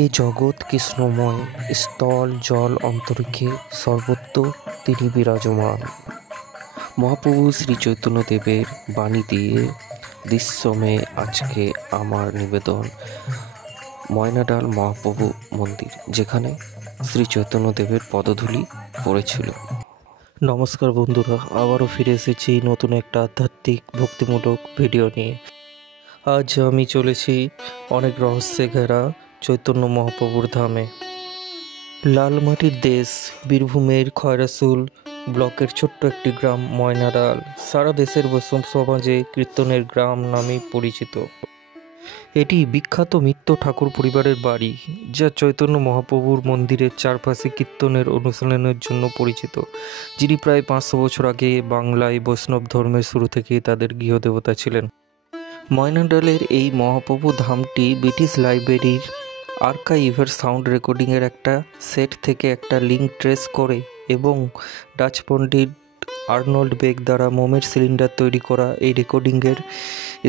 এই জগৎ কৃষ্ণময়, স্থল জল অন্তরিক্ষে সর্বত্র তিনি বিরাজমান। মহাপ্রভু শ্রী চৈতন্যদেবের বাণী দিয়ে দৃশ্যমে আজকে আমার নিবেদন ময়নাডাল মহাপ্রভু মন্দির, যেখানে শ্রী চৈতন্যদেবের পদধূলি পড়েছিল। নমস্কার বন্ধুরা, আবারও ফিরে এসেছি নতুন একটা আধ্যাত্মিক ভক্তিমূলক ভিডিও নিয়ে। আজ আমি চলেছি অনেক রহস্যে ঘেরা চৈতন্য মহাপ্রভুর ধামে। লালমাটির দেশ বীরভূমের খয়রাসুল ব্লকের ছোট্ট একটি গ্রাম ময়নাডাল সারা দেশের বৈষ্ণব সমাজে কীর্তনের গ্রাম নামে পরিচিত। এটি বিখ্যাত মিত্র ঠাকুর পরিবারের বাড়ি, যা চৈতন্য মহাপ্রভুর মন্দিরের চারপাশে কীর্তনের অনুশীলনের জন্য পরিচিত, যিনি প্রায় 500 বছর আগে বাংলায় বৈষ্ণব ধর্মের শুরু থেকে তাদের গৃহদেবতা ছিলেন। ময়নাডালের এই মহাপ্রভু ধামটি ব্রিটিশ লাইব্রেরির আর্কাইভের সাউন্ড রেকর্ডিংয়ের একটা সেট থেকে একটা লিঙ্ক ট্রেস করে এবং ডাচ পণ্ডিত আর্নল্ড বেক দ্বারা মোমের সিলিন্ডার তৈরি করা এই রেকর্ডিংয়ের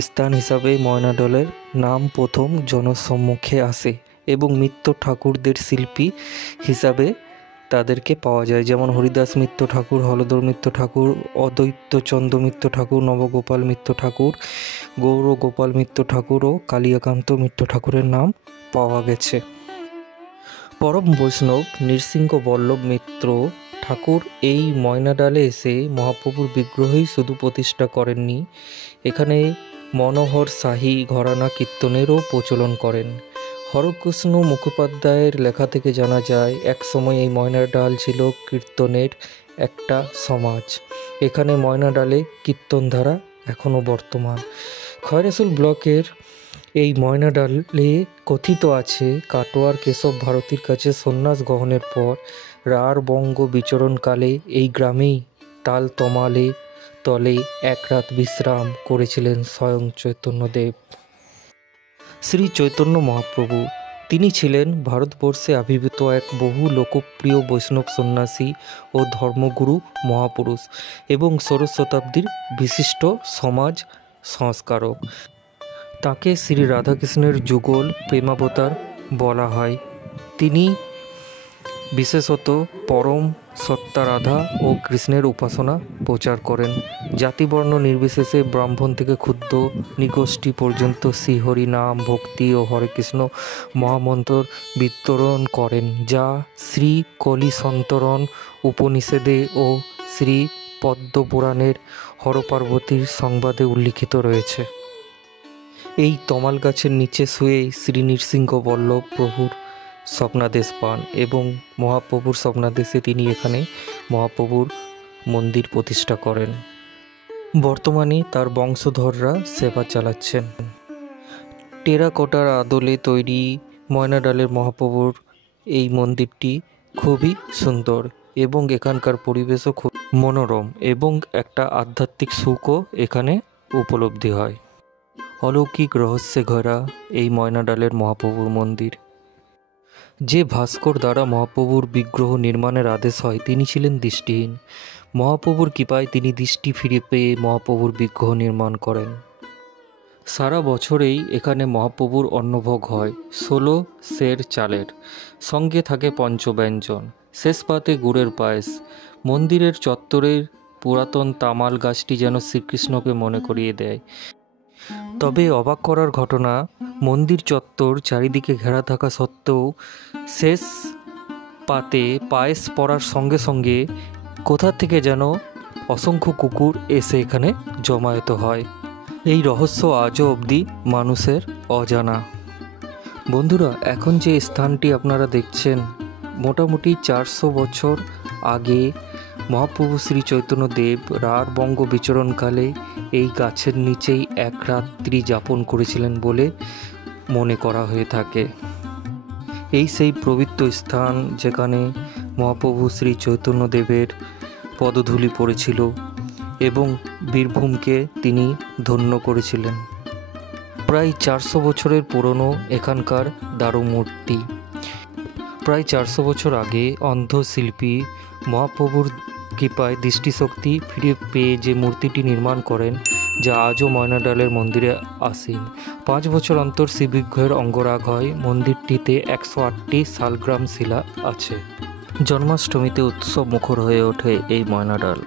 স্থান হিসাবে ময়নাডালের নাম প্রথম জনসম্মুখে আসে এবং মিত্র ঠাকুরদের শিল্পী হিসাবে তাদেরকে পাওয়া যায়, যেমন হরিদাস মিত্র ঠাকুর, হলধর মিত্র ঠাকুর, অদ্বৈতচন্দ্র মিত্র ঠাকুর, নবগোপাল মিত্র ঠাকুর, গৌরগোপাল মিত্র ঠাকুর ও কালিয়াকান্ত মিত্র ঠাকুরের নাম পাওয়া গেছে। পরম বৈষ্ণব নৃসিংহ বল্লভ মিত্র ঠাকুর এই ময়নাডালে এসে মহাপ্রভুর বিগ্রহই শুধু প্রতিষ্ঠা করেননি, এখানে মনোহর শাহী ঘরানা কীর্তনেরও প্রচলন করেন। হরকৃষ্ণ মুখোপাধ্যায়ের লেখা থেকে জানা যায়, একসময় এই ময়নাডাল ছিল কীর্তনের একটা সমাজ। এখানে ময়নাডালে কীর্তনধারা এখনও বর্তমান। খয়রাসুল ব্লকের এই ময়নাডালে কথিত আছে, কাটোয়ার কেশব ভারতীর কাছে সন্ন্যাস গ্রহণের পর রাঢ় বঙ্গ বিচরণকালে এই গ্রামেই তাল তমালে তলে এক রাত বিশ্রাম করেছিলেন স্বয়ং চৈতন্যদেব। শ্রী চৈতন্য মহাপ্রভু তিনি ছিলেন ভারতবর্ষে আবির্ভূত এক বহু লোকপ্রিয় বৈষ্ণব সন্ন্যাসী ও ধর্মগুরু মহাপুরুষ এবং ষোড়শ শতাব্দীর বিশিষ্ট সমাজ সংস্কারক। তাকে শ্রী রাধাকৃষ্ণের যুগল প্রেমাবতার বলা হয়। তিনি বিশেষত পরম সত্তা রাধা ও কৃষ্ণের উপাসনা প্রচার করেন। জাতিবর্ণ নির্বিশেষে ব্রাহ্মণ থেকে ক্ষুদ্র নিগোষ্ঠী পর্যন্ত শ্রীহরি নাম, ভক্তি ও হরে কৃষ্ণ মহামন্ত্র বিতরণ করেন, যা শ্রী কলিসন্তরণ উপনিষদে ও শ্রী পদ্মপুরাণের হরপার্বতীর সংবাদে উল্লিখিত রয়েছে। এই তমাল গাছের নিচে শুয়েই শ্রী নৃসিংহ বল্লভ প্রভুর স্বপ্নাদেশ পান এবং মহাপ্রভুর স্বপ্নাদেশে তিনি এখানে মহাপ্রভুর মন্দির প্রতিষ্ঠা করেন। বর্তমানে তার বংশধররা সেবা চালাচ্ছেন। টেরাকোটার আদলে তৈরি ময়নাডালের মহাপ্রভুর এই মন্দিরটি খুবই সুন্দর এবং এখানকার পরিবেশও খুব মনোরম এবং একটা আধ্যাত্মিক সুখও এখানে উপলব্ধি হয়। অলৌকিক রহস্যে ঘেরা এই ময়নাডালের মহাপ্রভুর মন্দির। যে ভাস্কর দ্বারা মহাপ্রভুর বিগ্রহ নির্মাণের আদেশ হয় তিনি ছিলেন দৃষ্টিহীন। মহাপ্রভুর কৃপায় তিনি দৃষ্টি ফিরে পেয়ে মহাপ্রভুর বিগ্রহ নির্মাণ করেন। সারা বছরেই এখানে মহাপ্রভুর অন্নভোগ হয় 16 সের চালের, সঙ্গে থাকে পঞ্চব্যঞ্জন, শেষ পাতে গুড়ের পায়েস। মন্দিরের চত্বরের পুরাতন তামাল গাছটি যেন শ্রীকৃষ্ণকে মনে করিয়ে দেয়। তবে অবাক করার ঘটনা, মন্দির চত্বর চারিদিকে ঘেরা থাকা সত্ত্বেও শেষ পাতে পায়েস পড়ার সঙ্গে সঙ্গে কোথা থেকে যেন অসংখ্য কুকুর এসে এখানে জমায়েত হয়। এই রহস্য আজও অবধি মানুষের অজানা। বন্ধুরা, এখন যে স্থানটি আপনারা দেখছেন, মোটামুটি 400 বছর আগে মহাপ্রভু শ্রী চৈতন্যদেব রাঢ় বঙ্গ বিচরণকালে এই গাছের নিচেই এক রাত্রি যাপন করেছিলেন বলে মনে করা হয়ে থাকে। এই সেই পবিত্র স্থান যেখানে মহাপ্রভু শ্রী চৈতন্যদেবের পদধূলি পড়েছিল এবং বীরভূমকে তিনি ধন্য করেছিলেন। প্রায় 400 বছরের পুরনো এখানকার দারুমূর্তি। প্রায় 400 বছর আগে অন্ধ শিল্পী মহাপ্রভুর কৃপায় দৃষ্টিশক্তি ফিরে পেয়ে যে মূর্তিটি নির্মাণ করেন যা আজও ময়নাডালের মন্দিরে আসীন। 5 বছর অন্তর শ্রীবিগ্রহের অঙ্গরাগ হয়। মন্দিরটিতে 108টি শালগ্রাম শিলা আছে। জন্মাষ্টমীতে উৎসব মুখর হয়ে ওঠে এই ময়নাডাল।